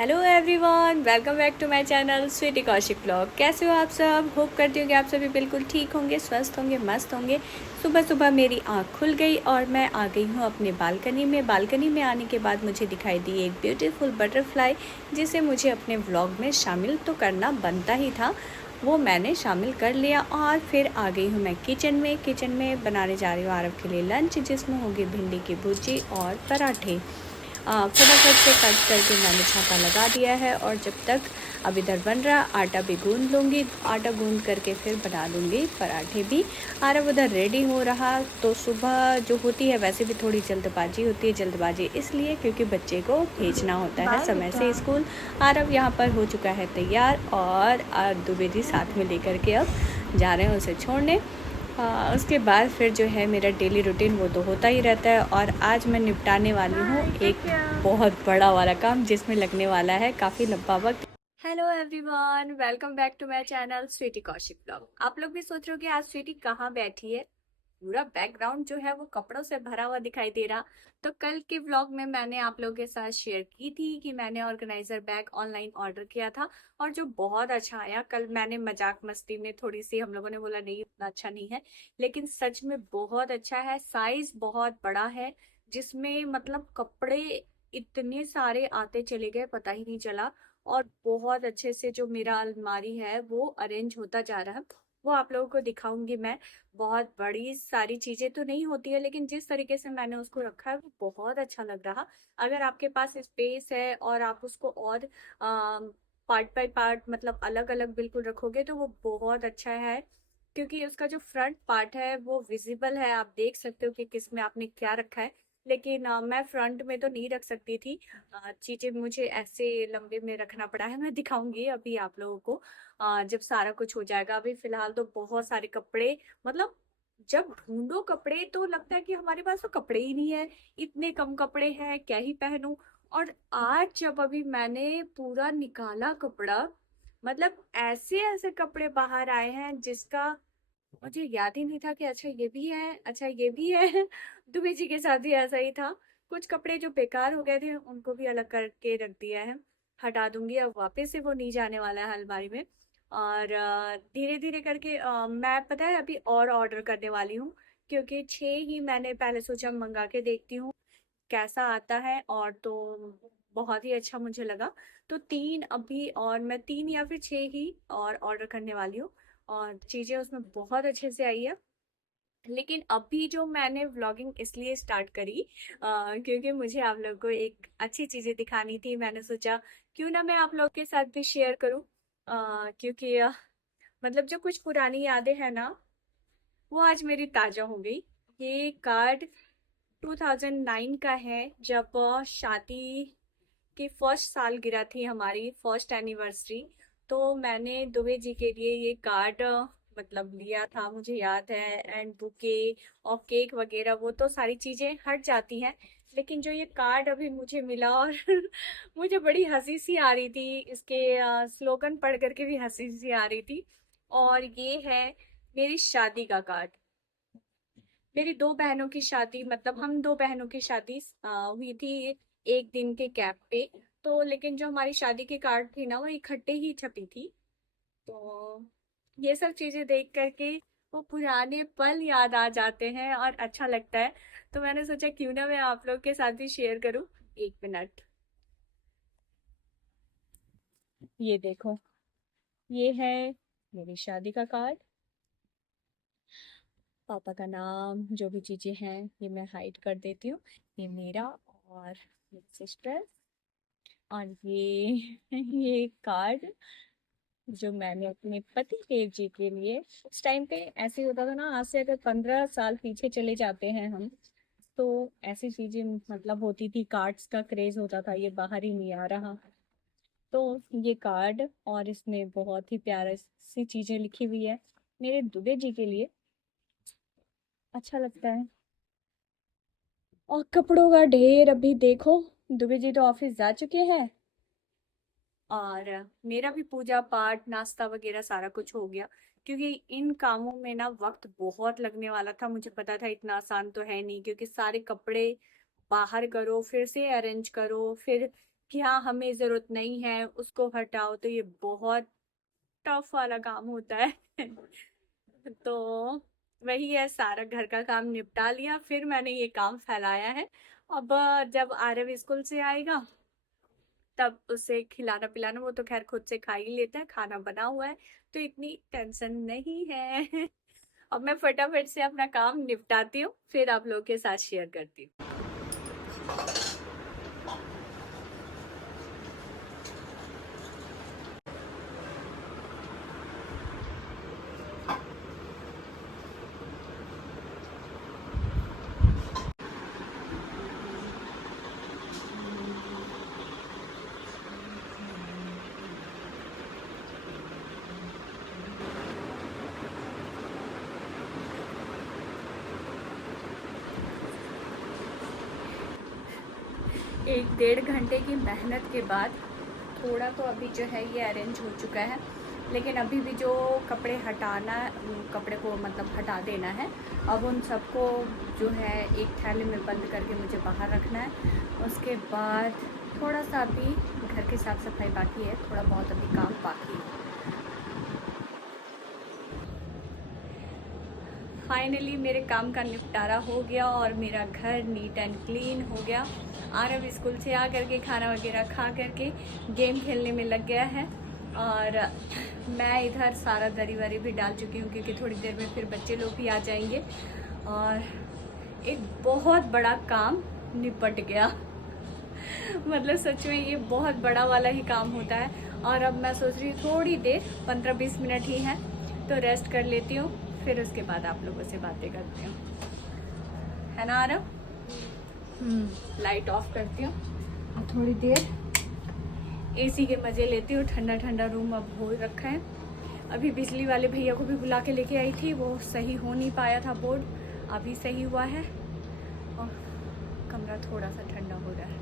Hello everyone, welcome back to my channel Sweety Kaushik blog. कैसे हो आप सब? होप करती हूँ कि आप सभी बिल्कुल ठीक होंगे, स्वस्थ होंगे, मस्त होंगे। सुबह सुबह मेरी आँख खुल गई और मैं आ गई हूँ अपने बालकनी में। बालकनी में आने के बाद मुझे दिखाई दी एक ब्यूटीफुल बटरफ्लाई, जिसे मुझे अपने व्लॉग में शामिल तो करना बनता ही था। वो मैंने शामिल कर लिया और फिर आ गई हूँ मैं किचन में बनाने जा रही हूँ आरव के लिए लंच, जिसमें होगी भिंडी की भुर्जी और पराठे। फटाफट से कट करके मैंने छापा लगा दिया है और जब तक अब इधर बन रहा आटा भी गूंद लूँगी। आटा गूंद करके फिर बना लूँगी पराठे भी। आरव उधर रेडी हो रहा। तो सुबह जो होती है वैसे भी थोड़ी जल्दबाजी होती है। जल्दबाजी इसलिए क्योंकि बच्चे को भेजना होता है समय से स्कूल। आरव यहाँ पर हो चुका है तैयार और दुबे जी साथ में लेकर के अब जा रहे हैं उसे छोड़ने। उसके बाद फिर जो है मेरा डेली रूटीन वो तो होता ही रहता है। और आज मैं निपटाने वाली हूँ एक बहुत बड़ा वाला काम, जिसमें लगने वाला है काफ़ी लंबा वक्त। Hello everyone, welcome back to my channel Sweety Kaushik blog. आप लोग भी सोच रहे हो कि आज स्वीटी कहाँ बैठी है। पूरा बैकग्राउंड जो है वो कपड़ों से भरा हुआ दिखाई दे रहा। तो कल के व्लॉग में मैंने आप लोगों के साथ शेयर की थी कि मैंने ऑर्गेनाइजर बैग ऑनलाइन ऑर्डर किया था और जो बहुत अच्छा आया। कल मैंने मजाक मस्ती में थोड़ी सी हम लोगों ने बोला नहीं उतना अच्छा नहीं है, लेकिन सच में बहुत अच्छा है। साइज बहुत बड़ा है, जिसमें मतलब कपड़े इतने सारे आते चले गए पता ही नहीं चला। और बहुत अच्छे से जो मेरा अलमारी है वो अरेंज होता जा रहा है, वो आप लोगों को दिखाऊंगी मैं। बहुत बड़ी सारी चीजें तो नहीं होती है, लेकिन जिस तरीके से मैंने उसको रखा है वो बहुत अच्छा लग रहा। अगर आपके पास स्पेस है और आप उसको और पार्ट बाय पार्ट मतलब अलग अलग बिल्कुल रखोगे तो वो बहुत अच्छा है। क्योंकि उसका जो फ्रंट पार्ट है वो विजिबल है, आप देख सकते हो कि किस में आपने क्या रखा है। लेकिन मैं फ्रंट में तो नहीं रख सकती थी। चीजें मुझे ऐसे लंबे में रखना पड़ा है। मैं दिखाऊंगी अभी आप लोगों को जब सारा कुछ हो जाएगा। अभी फिलहाल तो बहुत सारे कपड़े, मतलब जब ढूंढो कपड़े तो लगता है कि हमारे पास तो कपड़े ही नहीं है, इतने कम कपड़े हैं, क्या ही पहनूं। और आज जब अभी मैंने पूरा निकाला कपड़ा, मतलब ऐसे ऐसे कपड़े बाहर आए हैं जिसका मुझे याद ही नहीं था कि अच्छा ये भी है, अच्छा ये भी है। दुबे जी के साथ भी ऐसा ही था। कुछ कपड़े जो बेकार हो गए थे उनको भी अलग करके रख दिया है। हटा दूंगी, अब वापस से वो नहीं जाने वाला है अलमारी में। और धीरे धीरे करके मैं पता है अभी और ऑर्डर करने वाली हूँ। क्योंकि 6 ही मैंने पहले सोचा मंगा के देखती हूँ कैसा आता है, और तो बहुत ही अच्छा मुझे लगा। तो 3 अभी, और मैं 3 या फिर 6 ही और ऑर्डर करने वाली हूँ। और चीजें उसमें बहुत अच्छे से आई है। लेकिन अभी जो मैंने व्लॉगिंग इसलिए स्टार्ट करी क्योंकि मुझे आप लोगों को एक अच्छी चीजें दिखानी थी। मैंने सोचा क्यों ना मैं आप लोग के साथ भी शेयर करूं। क्योंकि मतलब जो कुछ पुरानी यादें हैं ना, वो आज मेरी ताजा हो गई। ये कार्ड 2009 का है, जब शादी की फर्स्ट सालगिरह थी, हमारी फर्स्ट एनिवर्सरी। तो मैंने दुबे जी के लिए ये कार्ड मतलब लिया था, मुझे याद है। एंड बुके और केक वगैरह वो तो सारी चीजें हट जाती हैं, लेकिन जो ये कार्ड अभी मुझे मिला और मुझे बड़ी हंसी सी आ रही थी, इसके स्लोगन पढ़ करके भी हंसी सी आ रही थी। और ये है मेरी शादी का कार्ड। मेरी 2 बहनों की शादी, मतलब हम 2 बहनों की शादी हुई थी एक दिन के गैप पे। तो लेकिन जो हमारी शादी की कार्ड थी ना वो इकट्ठे ही छपी थी। तो ये सब चीजें देख करके वो पुराने पल याद आ जाते हैं और अच्छा लगता है। तो मैंने सोचा क्यों ना मैं आप लोग के साथ भी शेयर करूं। 1 मिनट, ये देखो, ये है मेरी शादी का कार्ड। पापा का नाम, जो भी चीजें हैं ये मैं हाइड कर देती हूँ। ये मेरा और मेरी सिस्टर। और ये ये कार्ड जो मैंने अपने पति देव जी के लिए, उस टाइम पे ऐसे होता था ना, आज से अगर 15 साल पीछे चले जाते हैं हम, तो ऐसी चीजें मतलब होती थी, कार्ड्स का क्रेज होता था, ये बाहर ही नहीं आ रहा। तो ये कार्ड, और इसमें बहुत ही प्यारा सी चीजें लिखी हुई है मेरे दुबे जी के लिए। अच्छा लगता है। और कपड़ों का ढेर अभी देखो, दुबे जी तो ऑफिस जा चुके हैं। और मेरा भी पूजा पाठ नाश्ता वगैरह सारा कुछ हो गया। क्योंकि इन कामों में ना वक्त बहुत लगने वाला था, मुझे पता था इतना आसान तो है नहीं, क्योंकि सारे कपड़े बाहर करो, फिर से अरेंज करो, फिर कि हाँ हमें ज़रूरत नहीं है उसको हटाओ, तो ये बहुत टफ वाला काम होता है। तो वही है, सारा घर का काम निपटा लिया, फिर मैंने ये काम फैलाया है। अब जब आरव स्कूल से आएगा तब उसे खिलाना पिलाना, वो तो खैर खुद से खा ही लेता है, खाना बना हुआ है तो इतनी टेंशन नहीं है। अब मैं फटाफट से अपना काम निपटाती हूँ, फिर आप लोगों के साथ शेयर करती हूँ। एक 1.5 घंटे की मेहनत के बाद थोड़ा तो अभी जो है ये अरेंज हो चुका है, लेकिन अभी भी जो कपड़े हटाना, कपड़े को मतलब हटा देना है, अब उन सबको जो है एक थैले में बंद करके मुझे बाहर रखना है। उसके बाद थोड़ा सा अभी घर की साफ़ सफाई बाकी है, थोड़ा बहुत अभी काम बाकी है। फाइनली मेरे काम का निपटारा हो गया और मेरा घर नीट एंड क्लीन हो गया। आरव स्कूल से आ करके खाना वगैरह खा करके गेम खेलने में लग गया है, और मैं इधर सारा दरी वरी भी डाल चुकी हूँ क्योंकि थोड़ी देर में फिर बच्चे लोग भी आ जाएंगे और एक बहुत बड़ा काम निपट गया। मतलब सच में ये बहुत बड़ा वाला ही काम होता है। और अब मैं सोच रही हूँ थोड़ी देर 15-20 मिनट ही है तो रेस्ट कर लेती हूँ, फिर उसके बाद आप लोगों से बातें करती हूँ, है ना आरव? लाइट ऑफ करती हूँ और थोड़ी देर एसी के मज़े लेती हूँ। ठंडा ठंडा रूम अब हो रखा है। अभी बिजली वाले भैया को भी बुला के लेके आई थी, वो सही हो नहीं पाया था बोर्ड, अभी सही हुआ है और कमरा थोड़ा सा ठंडा हो रहा है।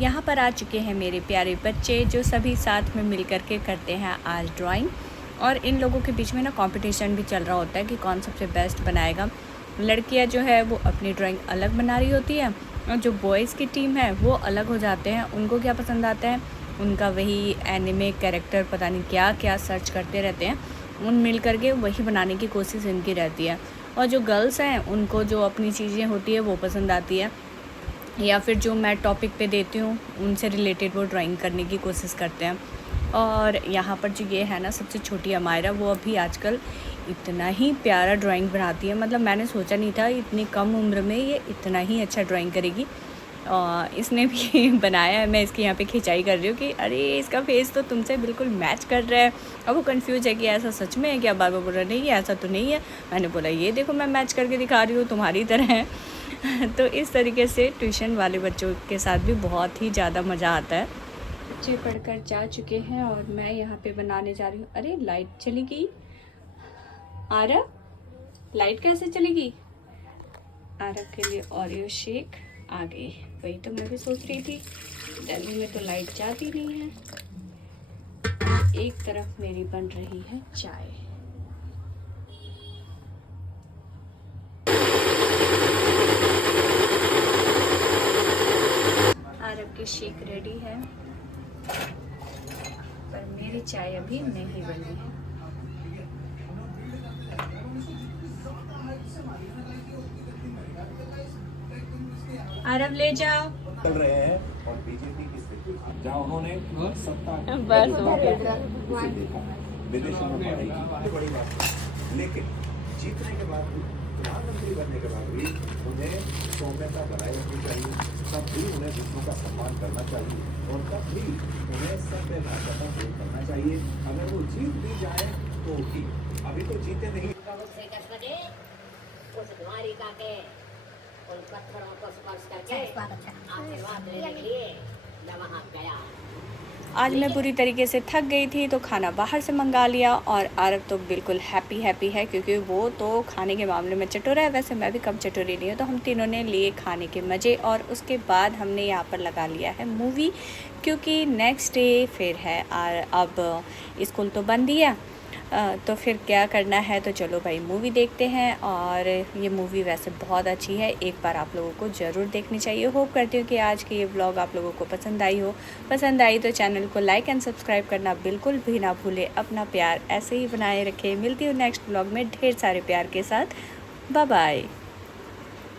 यहाँ पर आ चुके हैं मेरे प्यारे बच्चे जो सभी साथ में मिल कर के करते हैं आज ड्राइंग। और इन लोगों के बीच में ना कंपटीशन भी चल रहा होता है कि कौन सबसे बेस्ट बनाएगा। लड़कियाँ जो है वो अपनी ड्राइंग अलग बना रही होती है और जो बॉयज़ की टीम है वो अलग हो जाते हैं। उनको क्या पसंद आता है, उनका वही एनिमे कैरेक्टर पता नहीं क्या क्या सर्च करते रहते हैं, उन मिल करके वही बनाने की कोशिश इनकी रहती है। और जो गर्ल्स हैं उनको जो अपनी चीज़ें होती है वो पसंद आती है, या फिर जो मैं टॉपिक पे देती हूँ उनसे रिलेटेड वो ड्राइंग करने की कोशिश करते हैं। और यहाँ पर जो ये है ना सबसे छोटी अमायरा, वो अभी आजकल इतना ही प्यारा ड्राइंग बनाती है। मतलब मैंने सोचा नहीं था इतनी कम उम्र में ये इतना ही अच्छा ड्राइंग करेगी। और इसने भी बनाया है। मैं इसकी यहाँ पे खिंचाई कर रही हूँ कि अरे इसका फेस तो तुमसे बिल्कुल मैच कर रहा है। अब वो कंफ्यूज है कि ऐसा सच में है क्या। बार बार बोल रहा नहीं ऐसा तो नहीं है। मैंने बोला ये देखो मैं मैच करके दिखा रही हूँ तुम्हारी तरह है। तो इस तरीके से ट्यूशन वाले बच्चों के साथ भी बहुत ही ज़्यादा मज़ा आता है। बच्चे पढ़कर जा चुके हैं और मैं यहाँ पे बनाने जा रही हूँ। अरे लाइट चली गई। आरव लाइट कैसे चलेगी? आरव के लिए ओरियो शेक आ गई। वही तो मैं भी सोच रही थी, दिल्ली में तो लाइट जाती नहीं है। एक तरफ मेरी बन रही है चाय। आरव की शेक रेडी है पर मेरी चाय अभी नहीं बनी है। आरव ले जाओ। चल रहे हैं और बीजेपी की स्थिति जहाँ उन्होंने सत्ता बस हो गया। उसे देखा विदेशों में पढ़ाई बड़ी बात है। लेकिन जीतने के बाद भी प्रधानमंत्री बनने के बाद भी उन्हें सौम्यता बनाए रखनी चाहिए। तब भी उन्हें दूसरों का सम्मान करना चाहिए और तब भी उन्हें सभ्य भाषा का प्रयोग करना चाहिए। अगर वो जीत भी जाए तो भी अभी तो जीते नहीं। उस द्वारिका के उन पत्थरों को स्पर्श करके आशीर्वाद लेने के लिए मैं वहाँ गया। आज मैं पूरी तरीके से थक गई थी तो खाना बाहर से मंगा लिया और आरव तो बिल्कुल हैप्पी है क्योंकि वो तो खाने के मामले में चटोरा है। वैसे मैं भी कम चटोरी नहीं हूँ। तो हम तीनों ने लिए खाने के मज़े और उसके बाद हमने यहाँ पर लगा लिया है मूवी, क्योंकि नेक्स्ट डे फिर है। और अब स्कूल तो बंद ही है तो फिर क्या करना है, तो चलो भाई मूवी देखते हैं। और ये मूवी वैसे बहुत अच्छी है, एक बार आप लोगों को ज़रूर देखनी चाहिए। होप करती हूँ कि आज की ये व्लॉग आप लोगों को पसंद आई हो। पसंद आई तो चैनल को लाइक एंड सब्सक्राइब करना बिल्कुल भी ना भूले। अपना प्यार ऐसे ही बनाए रखें। मिलती हूँ नेक्स्ट व्लॉग में ढेर सारे प्यार के साथ। Bye bye.